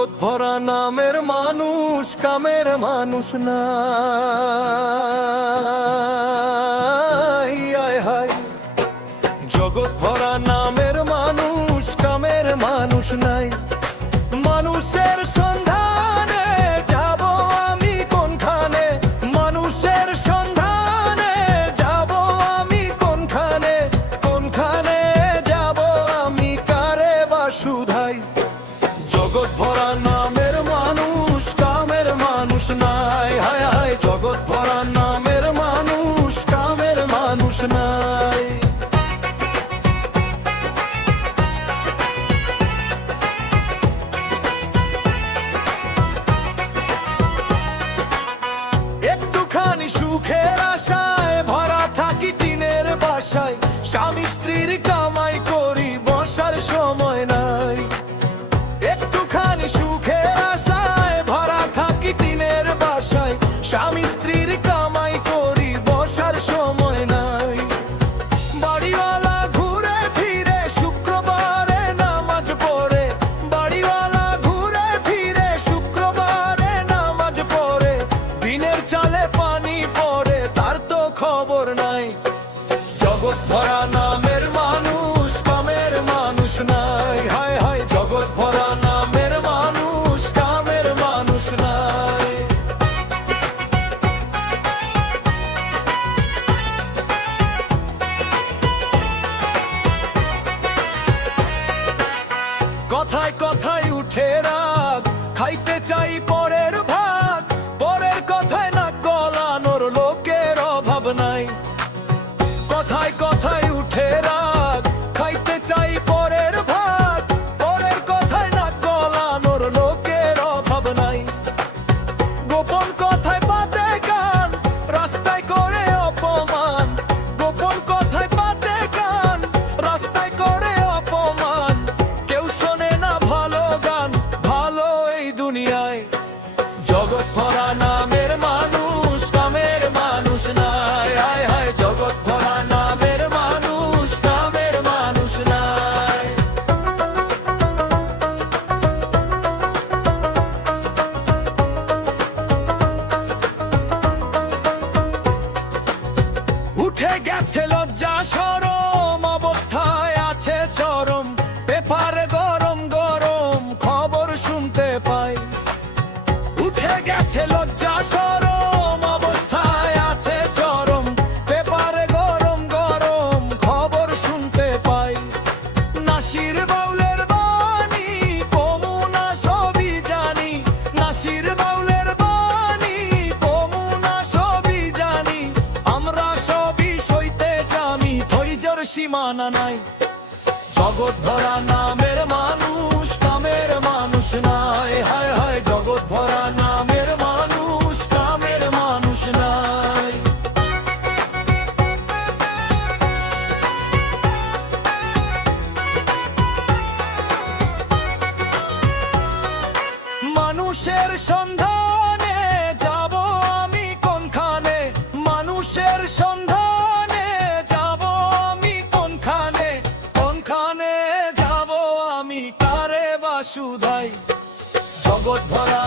জগৎ ভরা নামের মানুষ, কামের মানুষ না। জগৎ ভরা নামের মানুষ, কামের মানুষ নাই। মানুষের সন্ধানে যাব আমি কোনখানে, মানুষের সন্ধানে যাব আমি কোনখানে, কোনখানে যাব আমি কারে বা শুধাই। জগৎ ভরা নামের মানুষ, কামের মানুষ নাই। হায় হায়, জগৎ ভরা নামের মানুষ, কামের মানুষ নাই। একটুখানি সুখের আশায় ভরা থাকি টিনের বাসায়, স্বামী স্ত্রীর কামাই করি বসার সময় নাই। একটুখানি সুখের আশায় ভরা থাকি টিনের বাসায়, স্বামী স্ত্রীর কামাই করি বসার সময় নাই। বাড়িওয়ালা ঘুরে ফিরে শুক্রবারে নামাজ পড়ে, বাড়িওয়ালা ঘুরে ফিরে শুক্রবারে নামাজ পড়ে, দিনের চালে পানি পড়ে তার তো খবর নাই। জগৎ ভরা নামের মানুষ, কামের মানুষ নাই। হায় হায়, জগৎ ভরা নামের মানুষ, কামের মানুষ নাই। কথায় কথায় উঠে রাগ, খাইতে চাই পরের ভাগ, পরের কথায় না গলানোর লোকের অভাব নাই। কথায় কথায় উঠে রাগ, খাইতে চাই পরের ভাগ, পরের কথায় না গলানোর লোকের অভাব নাই। গোপন কথায় পাতে গান, রাস্তায় করে অপমান, গোপন কথায় পাতে গান, রাস্তায় করে অপমান। কেউ শোনে না ভালো গান, ভালো এই দুনিয়ায়। জগৎ ভরা নামের মানুষ, কামের মানুষ নাই। হায় হায়, জগৎ ভরা নামের মানুষ, কামের মানুষ নাই। উঠে গেছে লজ্জা শরম, অবস্থায় আছে চরম, পেপার গরম গরম খবর শুনতে পাই। উঠে গেছে লজ্জা শরম, অবস্থায় আছে চরম, পেপার গরম গরম খবর শুনতে পাই। নাসির বাউলের বাণী কমুনা সবই জানি, নাসির বাউলের বাণী কমুনা সবই জানি। আমরা সবই সইতে জানি, ধৈর্যের সীমানা নাই। জগৎ ভরা নামের মানুষ, কামের মানুষ নাই। হায় হায়, জগৎ ভরা নামের মানুষ, কামের মানুষ নাই। মানুষের সন্ধানে যাব আমি কোনখানে, মানুষের সন্ধানে যাব আমি কোনখানে, কোনখানে যাব আমি কারে বা শুধাই। জগৎ ভরা